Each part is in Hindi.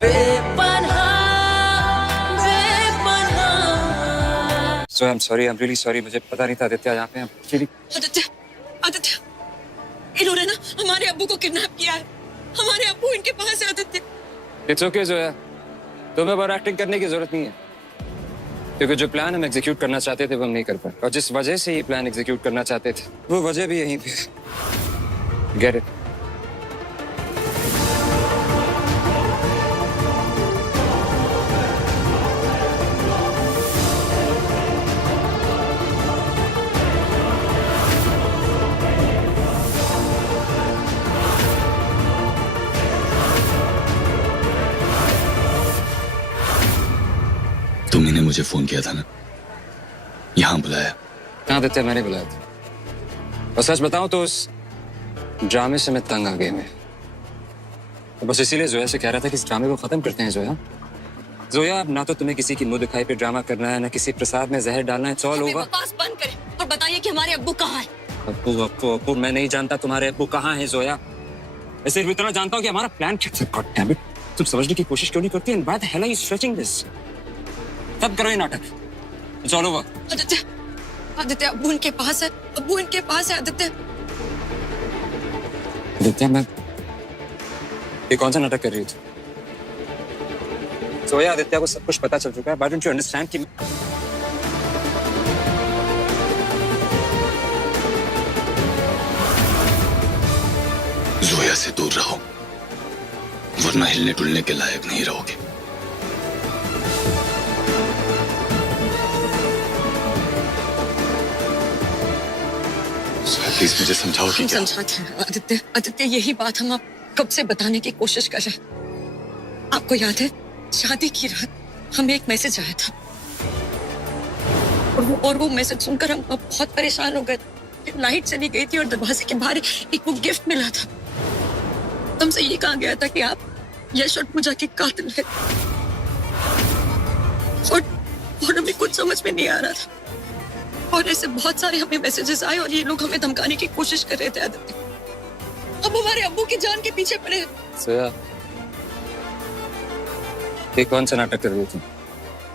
So I'm sorry, I'm really sorry. मुझे पता नहीं था आदित्य यहाँ पे आदित्य, आदित्य, इन्होंने ना हमारे अब्बू को किडनैप किया है। हमारे अब्बू इनके पास है आदित्य। It's okay जोया, तुम्हें बार एक्टिंग करने की जरूरत नहीं है, क्योंकि जो प्लान हम एग्जीक्यूट करना चाहते थे वो हम नहीं कर पाए, और जिस वजह से ये प्लान एग्जीक्यूट करना चाहते थे वो वजह भी यहीं पे। Get it? तुमने ने मुझे फोन किया था ना, यहाँ बुलाया। हाँ आदित्य, मैंने बुलाया था, और सच बताऊं तो उस ड्रामे से मैं तंग आ गई। मैं बस इसीलिए जोया से कह रहा था कि इस ड्रामे को खत्म करते हैं। जोया, जोया, अब ना तो तुम्हें किसी की मुंह दिखाई पे ड्रामा करना है, ना किसी प्रसाद में जहर डालना है। चौल होगा। बकवास बंद करें और बताइए कि हमारे अब्बू कहाँ हैं। अब्बू अब्बू अब्बू मैं नहीं जानता तुम्हारे अब्बू कहाँ हैं जोया। मैं सिर्फ इतना जानता हूँ कि हमारा प्लान क्या था। God damn it, तुम समझने की कोशिश क्यों नहीं करती? And why the hell are you stretching this? तब करो ये नाटक। चलो वो आदित्य, आदित्य, अब्बू इनके पास है। अब्बू इनके पास है आदित्य। आदित्य, मैं ये कौन सा नाटक कर रही थी? जोया, आदित्य को सब कुछ पता चल चुका है। Why don't you understand कि जोया से दूर रहो, वरना हिलने डुलने के लायक नहीं रहोगे। प्लीज मुझे समझाओ कि क्या। समझाते हैं आदित्य। आदित्य, यही बात हम आप कब से बताने की कोशिश कर रहे हैं। आपको याद है, शादी की रात हमें एक मैसेज आया था, और वो मैसेज सुनकर हम बहुत परेशान हो गए। लाइट चली गई थी और दरवाजे के बाहर एक वो गिफ्ट मिला था। हमसे ये कहा गया था कि आप यश और पूजा के कातिल हैं। और हमें कुछ समझ में नहीं आ रहा था, और ऐसे बहुत सारे हमें मैसेजेस आए और ये लोग हमें धमकाने की कोशिश कर रहे थे आदित्य। अब हमारे अब्बू की जान के पीछे पड़े। जोया, ये कौन सा नाटक कर रही थी?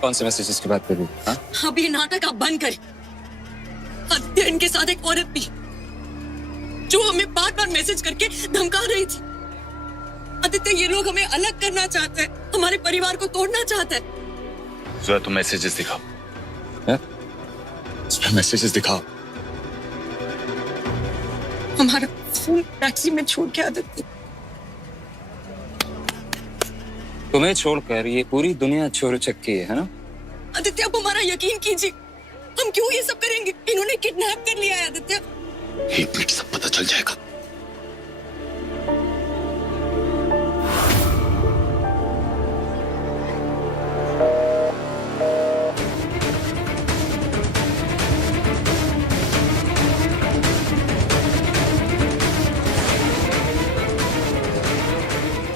कौन से मैसेजेस की बात कर रही थी? हाँ? अब ये नाटक आप बंद करें। आदित्य, इनके साथ एक औरत भी जो हमें बार बार मैसेज करके धमका रही थी। आदित्य, ये लोग हमें अलग करना चाहते हैं, हमारे परिवार को तोड़ना चाहते हैं। जोया, तुम मैसेजेस दिखाओ। मैसेजेस दिखाओ। हमारा फोन टैक्सी में छूट गया आदित्य। तुम्हें छोड़कर ये पूरी दुनिया छोड़ चक्की है ना? आदित्य, आप हमारा यकीन कीजिए, हम क्यों ये सब करेंगे? इन्होंने किडनैप कर लिया है आदित्य। एक मिनट, सब पता चल जाएगा।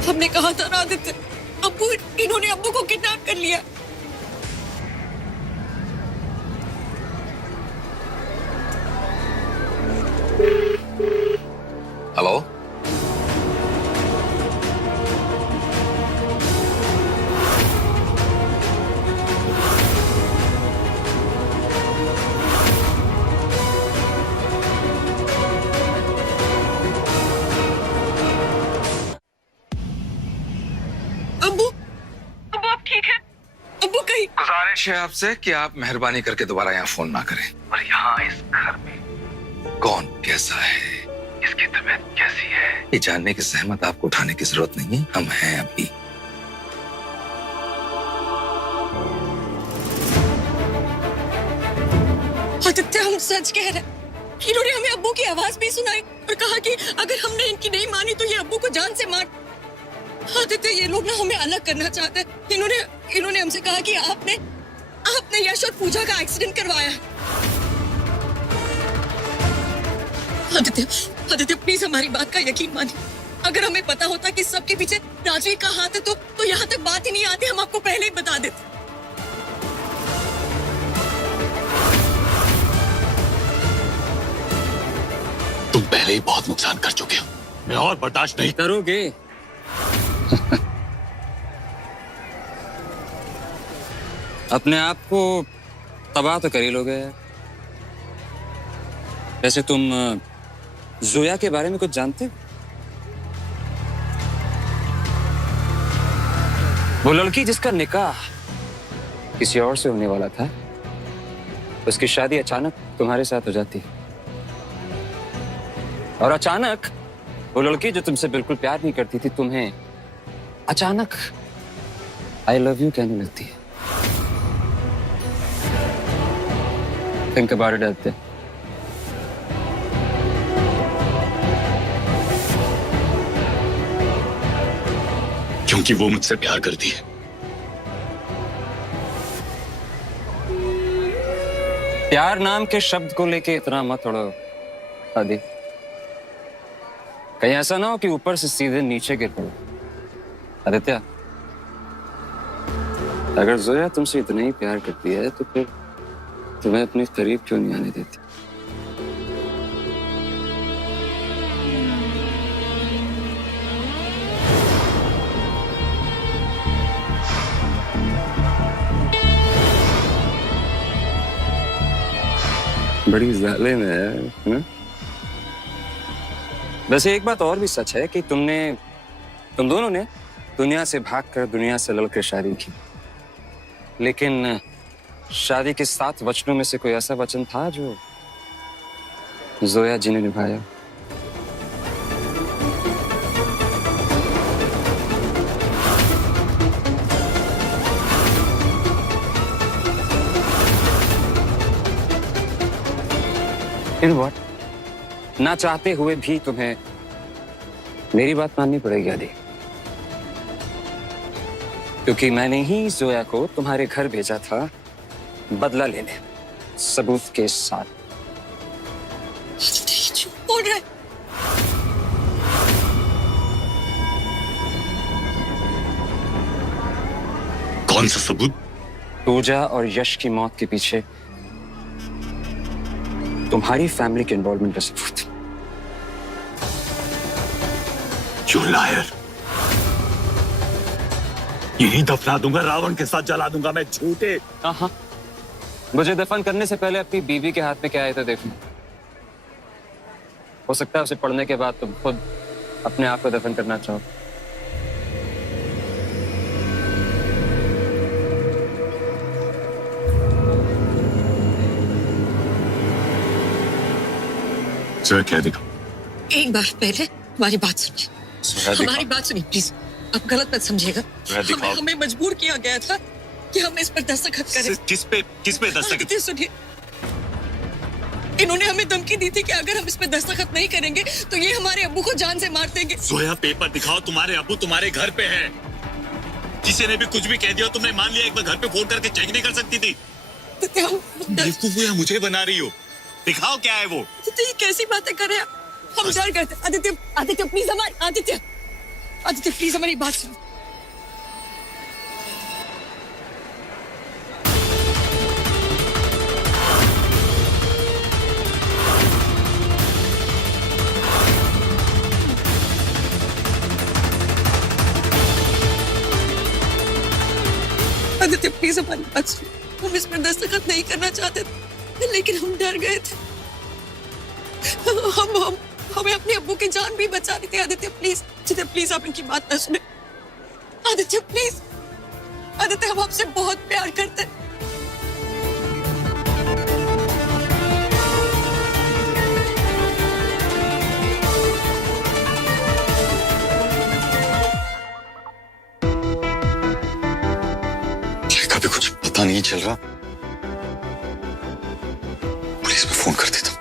हमने कहा था ना आदित्य, अब्बू, इन्होंने अब्बू को किडनैप कर लिया। हेलो, अब्बू, अब्बू आप ठीक है? अब्बू कहीं? गुजारिश है आपसे कि आप मेहरबानी करके दोबारा यहाँ फोन ना करें। और यहाँ इस घर में कौन कैसा है, इसकी तबीयत कैसी है, ये जानने की सहमत आपको उठाने की जरूरत नहीं है। हम हैं अभी। आदित्य, हम सच कह रहे हैं। इन्होंने हमें अब्बू की आवाज भी सुनाई और कहा कि अगर हमने इनकी नहीं मानी तो ये अब्बू को जान से मार। आदित्य, ये लोग ना हमें अलग करना चाहते हैं। इन्होंने हमसे कहा कि आपने यश और पूजा का एक्सीडेंट करवाया है। आदित्य, प्लीज हमारी बात का यकीन मानिए। अगर हमें पता होता कि सबके पीछे राजवीर का हाथ है तो यहाँ तक बात ही नहीं आती। हम आपको पहले ही बता देते। तुम पहले ही बहुत नुकसान कर चुके हो, मैं और बर्दाश्त नहीं करोगे। अपने आप को तबाह तो कर ही लोगे यार। वैसे तुम जोया के बारे में कुछ जानते हो? वो लड़की जिसका निकाह किसी और से होने वाला था, उसकी शादी अचानक तुम्हारे साथ हो जाती है। और अचानक वो लड़की जो तुमसे बिल्कुल प्यार नहीं करती थी, तुम्हें अचानक आई लव यू कहने लगती है। Think about it Aditya. क्योंकि वो मुझसे प्यार करती है। प्यार नाम के शब्द को लेके इतना मत उड़ो आदि। कहीं ऐसा ना हो कि ऊपर से सीधे नीचे गिर पड़ो। आदित्य, अगर जोया तुमसे इतना ही प्यार करती है तो फिर तुम्हें अपने करीब क्यों नहीं आने देती? बड़ी जालिम है ना? वैसे एक बात और भी सच है कि तुम दोनों ने दुनिया से भागकर, दुनिया से लड़कर शादी की। लेकिन शादी के 7 वचनों में से कोई ऐसा वचन था जो जोया जी ने निभाया? In what? ना चाहते हुए भी तुम्हें मेरी बात माननी पड़ेगी आदि, क्योंकि मैंने ही जोया को तुम्हारे घर भेजा था बदला लेने, सबूत के साथ। झूठ बोल रहा है। कौन सा सबूत? पूजा और यश की मौत के पीछे तुम्हारी फैमिली के इन्वॉल्वमेंट का सबूत। You liar! यही दफना दूंगा, रावण के साथ जला दूंगा मैं, झूठे। हाँ, मुझे दफन करने से पहले अपनी बीवी के हाथ में क्या है तो देखो। हो सकता है उसे पढ़ने के बाद तुम खुद अपने आप को दफन करना चाहो। सर क्या दिखा? एक बार पहले हमारी बात सुनिए। हमारी बात सुनिए प्लीज। आप गलत मत समझिएगा। हमें मजबूर किया गया था कि हम इस पर दस्तखत करें। किस पे दस्तखत? आदित्य सुनिए, इन्होंने हमें धमकी दी थी कि अगर हम इस पर दस्तखत नहीं करेंगे तो ये हमारे अब्बू को जान से मार देंगे। जोया पेपर दिखाओ, तुम्हारे अब्बू तुम्हारे घर पे हैं। किसी ने भी कुछ भी कह दिया तुमने मान लिया, एक बार घर पे फोन करके चेक नहीं कर सकती थी? बेवकूफ या मुझे बना रही हो? दिखाओ क्या है वो। आदित्य ये कैसी बातें कर रहे हैं? हम डर गए थे। आदित्य प्लीज आदित्य प्लीज हमारी बात सुनो। आदित्य प्लीज हमारी बात सुनो। हम इस पर दस्तखत नहीं करना चाहते थे, लेकिन हम डर गए थे। हमें अपने अब्बू की जान भी बचानी थी। आदित्य प्लीज आप इनकी बात ना सुने। आदित्य प्लीज। आदित्य हम आपसे बहुत प्यार करते हैं। कभी कुछ पता नहीं चल रहा। पुलिस में फोन कर देता हूं।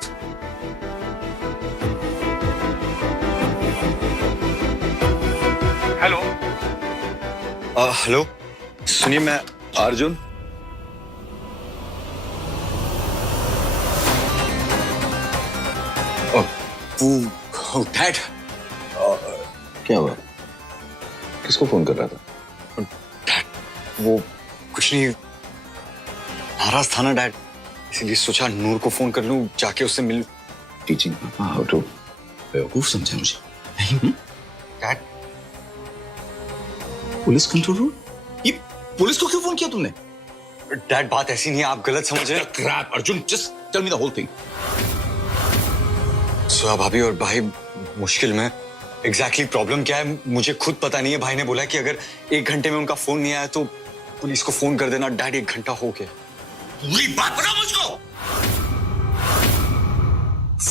हेलो। हेलो, सुनिए, मैं अर्जुन। डैड, क्या हुआ? किसको फोन कर रहा था? डैड, वो कुछ नहीं, नाराज था ना डैड, इसीलिए सोचा नूर को फोन कर लूं, जाके उससे मिल। टीचिंग हाउ टू बेवकूफ समझा मुझे? नहीं डैड। Police control room? ये पुलिस को क्यों फोन किया तुमने? डैड बात ऐसी नहीं है, आप गलत समझ रहे हैं। Crap, Arjun, just tell me the whole thing. सोया भाभी और भाई मुश्किल में। एग्जैक्टली प्रॉब्लम क्या है मुझे खुद पता नहीं है। भाई ने बोला कि अगर 1 घंटे में उनका फोन नहीं आया तो पुलिस को फोन कर देना। डैड 1 घंटा हो गया। पूरी बात बताओ मुझको।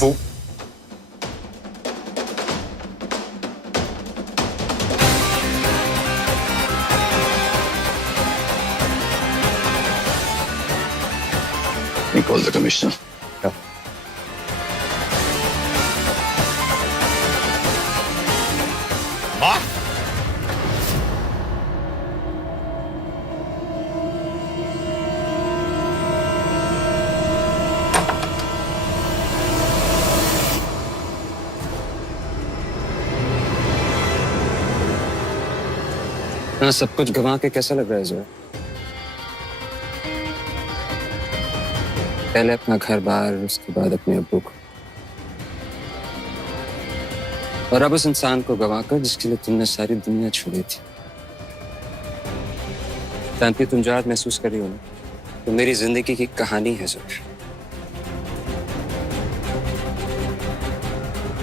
वो Call the commissioner. माँ, हाँ, सब कुछ गंवा के कैसा लग रहा है जोया? पहले अपना घर बार, उसके बाद अपने अब्बू को, और अब उस इंसान को गंवाकर जिसके लिए तुमने सारी दुनिया छोड़ी थी। जानती, तुम जो आज महसूस कर रही हो ना, तो मेरी जिंदगी की कहानी है जोया।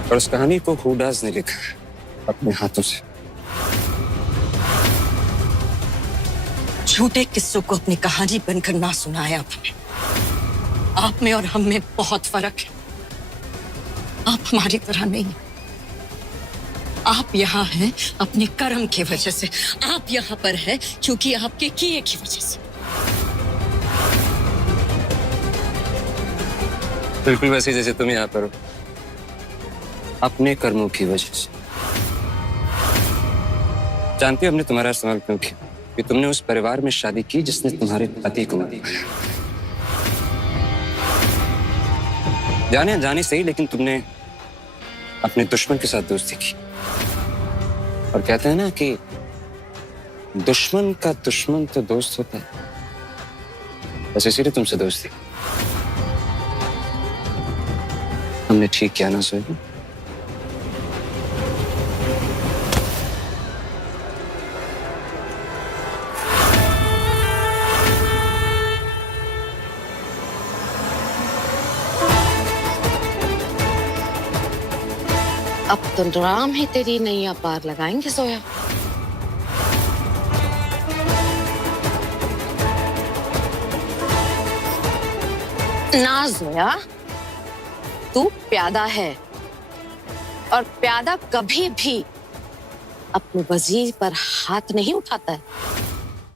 और उस कहानी को हुडास ने लिखा है अपने हाथों से। झूठे किस्सों को अपनी कहानी बनकर ना सुनाया आपने। आप में और हम में बहुत फर्क है। आप हमारी तरह नहीं हैं। आप यहाँ हैं अपने कर्म की वजह से। आप यहाँ पर हैं क्योंकि आपके किए की वजह से। बिल्कुल वैसे जैसे तुम यहाँ पर हो, अपने कर्मों की वजह से। जानती हो हमने तुम्हारा इस्तेमाल क्यों किया? कि तुमने उस परिवार में शादी की जिसने तुम्हारे पति को मारा। जाने अनजाने सही, लेकिन तुमने अपने दुश्मन के साथ दोस्ती की। और कहते हैं ना कि दुश्मन का दुश्मन तो दोस्त होता है, बस इसीलिए तुमसे दोस्ती। हमने ठीक किया ना सोहेल? अब तो राम ही तेरी नैया पार लगाएंगे सोया। ना जोया, तू प्यादा है और प्यादा कभी भी अपने वजीर पर हाथ नहीं उठाता है।